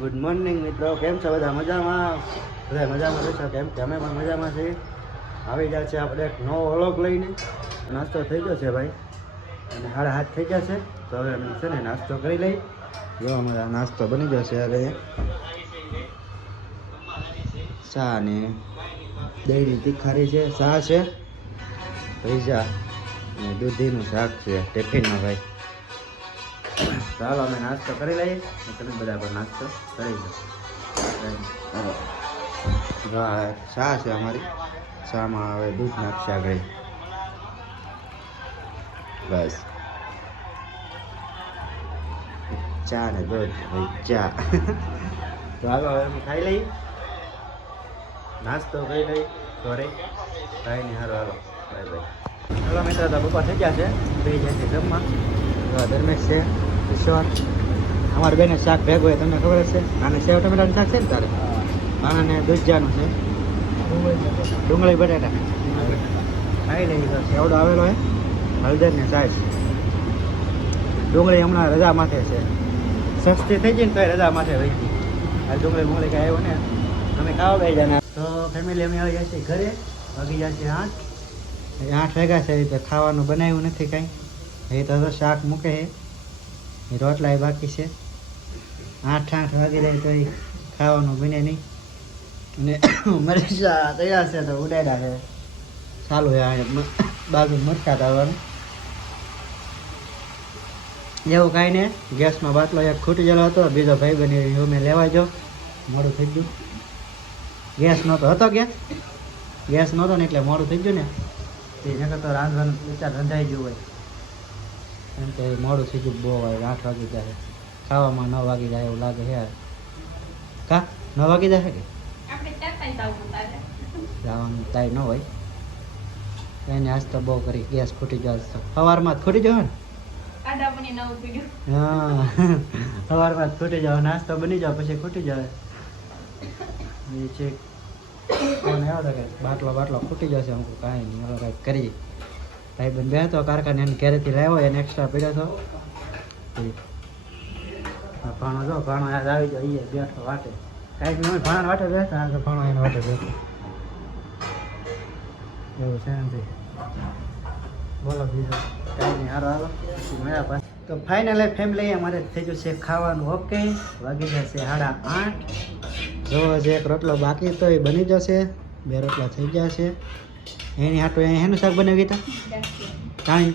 Good morning મિત્રો, કેમ છો બધા? મજામાં? બધા મજામાં રહેશો? કેમ કે અમે પણ મજામાં છીએ. આવી ગયા છે આપણે એક નવો વ્લોગ લઈને. નાસ્તો થઈ ગયો છે ભાઈ, અને 7:30 થઈ ગયા છે. તો હવે અમે છે ને નાસ્તો કરી લઈ. જો અમારા નાસ્તો બની ગયો છે. હવે ચા ને દહીંની તીખારી છે, ચા છે, પૈસા અને દૂધીનું શાક છે ટિફિનમાં ભાઈ. ચાલો અમે નાસ્તો કરી લઈએ, તમે બધા પણ નાસ્તો કરી લો. ચા છે અમારી, ચામાં હવે દૂધ નાખશે આગળ. બસ ચા ને દૂધ ચા. ચાલો હવે અમે ખાઈ લઈએ, નાસ્તો કરી લઈ. ઘરે ખાઈને હારો હાલો બાય બાય. ચાલો મિત્રો, તો બપોર થઈ ગયા છે, બે જાય છે જમવા. ધર્મેશ છે, ઈશ્વર, અમારા બેને શાક ભેગું હોય તમને ખબર જ છે. આને સેવ ટમેટાનું શાક છે ને તારે, આને દૂધજાનું છે, ડુંગળી બટાટા ખાઈ લઈ. સેવડો આવેલો હોય, હળદર ને સાસ. ડુંગળી હમણાં રજા માથે છે, સસ્તી થઈ ગઈ ને તો રજા માથે રહી ગઈ. આ ડુંગળી મુંગળી કાંઈ આવ્યો ને અમે ખાવા બે જાય. તો ફેમિલી અમે આવી જાય છે ઘરે, વાગી જાય છે 8 વાગ્યા છે. તો ખાવાનું બનાવ્યું નથી કાંઈ, એ તો શાક મૂકે છે, એ રોટલા એ બાકી છે. 8 વાગી જાય તો એ ખાવાનું બને નહીં. અને મરચા તૈયાર છે તો ઉડાડ્યા છે, ચાલુ છે બાજુ મરચા આવવાનું. એવું કાંઈ ને, ગેસનો બાટલો એક ખૂટી ગયેલો હતો, બીજો ભાઈ બની મેં લેવા જો, મોડું થઈ ગયું. ગેસ નહોતો ગેસ નહોતો ને એટલે મોડું થઈ ગયું ને. એ નકર તો રાંધવાનું વિચાર રંધાઈ ગયું હોય, એમ કે મોડું થઈ ગયું બહુ હોય. 8 વાગી જાય, ખાવામાં 9 વાગી જાય એવું લાગે છે. કા 9 વાગી જાય કે જવાનું તાઈ ન હોય એને. આજ તો બહુ કરી, ગેસ ખૂટી જાય તો સવારમાં જ ખૂટી જાય ને. હા, સવારમાં જ ખૂટી જાવ, નાસ્તો બની જાવ પછી ખૂટી જાય. એ છે કોને આવ્યો કે બાટલો ખૂટી જશે. હું કાંઈ નહીં, હવે કાંઈક કરીએ. ભાઈ બંધ બે તો કારખાને એને ઘરેથી લાવ્યો, એને એક્સ્ટ્રા પીડ્યો હતો. ભાણો જો, ભાણો યાદ આવી જાય, એ બેઠો વાટે. કાંઈક નહીં, ભાણા વાટે બેઠા, ભાણો એને વાટે બેઠો. એવું છે ને. બોલો બીજું કાંઈ નહીં, હારો હાલો મળ્યા પાછા. તો ફાઇનલ ફેમિલી અમારે થઈ ગયું છે ખાવાનું ઓકે. વાગી જશે 8:30. જો જે એક રોટલો બાકી તો એ બની જશે, 2 રોટલા થઈ ગયા છે. એની હાટું એનું શાક બનાવી ગયા કાંઈ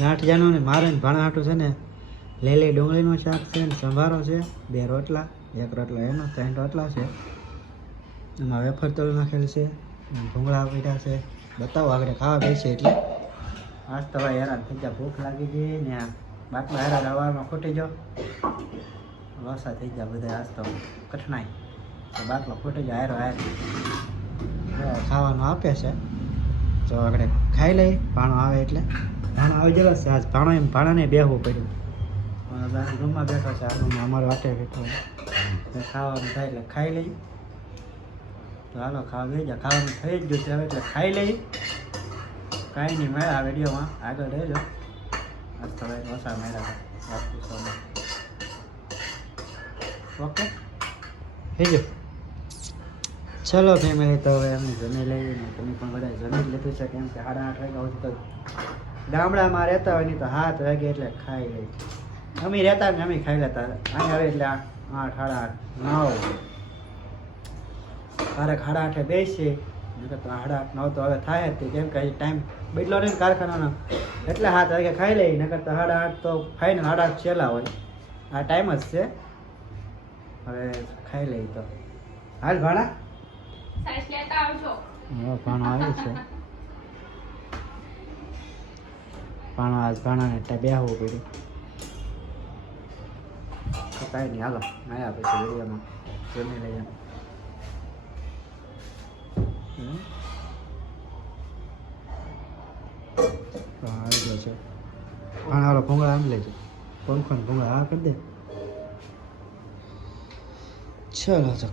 ગાંઠિયાનું ને મારે ને ભાણા હાટું છે ને લીલી ડુંગળીનું શાક છે ને સંભારો છે. 2 રોટલા, 1 રોટલો એનો, 3 રોટલા છે. એમાં વેફર તળ નાખેલ છે, ભૂંગળા પીઠા છે. બતાવો આગળ ખાવા બેસે એટલે. આજ તો ભાઈ હેરાન થઈ ગયા, ભૂખ લાગી ગઈ ને આ બાટલો હેરાન હવામાં ખૂટી ગયો. લોસા થઈ ગયા બધા, આજ તો કઠણાઈ. તો બાટલો ખૂટી જાય હારો ખાવાનું આપે છે. તો આગળ ખાઈ લઈ, ભાણો આવે એટલે. ભાણો આવી ગયેલો છે આજ, ભાણાને બેહવું પડ્યું. રૂમમાં બેઠો છે, આ રૂમમાં અમારો વાટે બેઠો. ખાવાનું થાય એટલે ખાઈ લઈ. તો હાલો ખાવા બે જા, ખાવાનું થઈ જ ગયું છે હવે એટલે ખાઈ લઈ. કાંઈ નહીં, મળ્યા વિડીયોમાં આગળ રહેજો. આજ તો ભાઈ ઓછા મળ્યા. ઓકે થઈ ગયો. ચલો ફેમિલી, તો હવે અમે જમી લઈએ ને તમે પણ બધા જમી લીધું છે. કેમ કે 8:30 વાગ્યા સુધી તો ગામડામાં રહેતા હોય ને તો 7 વાગે એટલે ખાઈ લઈ. અમે રહેતા ને અમે ખાઈ લેતા. અહીંયા આવે એટલે 8, 8:30, 9 ક્યારેક 8:30 બેસીએ, નકર તો 8:30, 9 તો હવે થાય જ. કેમ કે ટાઈમ બદલો ને કારખાનાનો, એટલે 7 વાગે ખાઈ લઈ. નકર તો 8:30 તો ફાઈનલ 8:30 છેલ્લા હોય. આ ટાઈમ જ છે. હવે ખાઈ લઈ તો હાલ ભાણા. ભાણો આવ્યું છે, ભાણો આજ ભાણાને બેહવું પડ્યું. તો કાંઈ નહીં, હાલો આવ્યા પછી વિડીયોમાં જમી લઈએ. આવી ગયો છે ભાણા. હાલો ભૂંગળા આમ લેજો, પંખો ને ભૂંગળા હા કરી દે. ચલો તો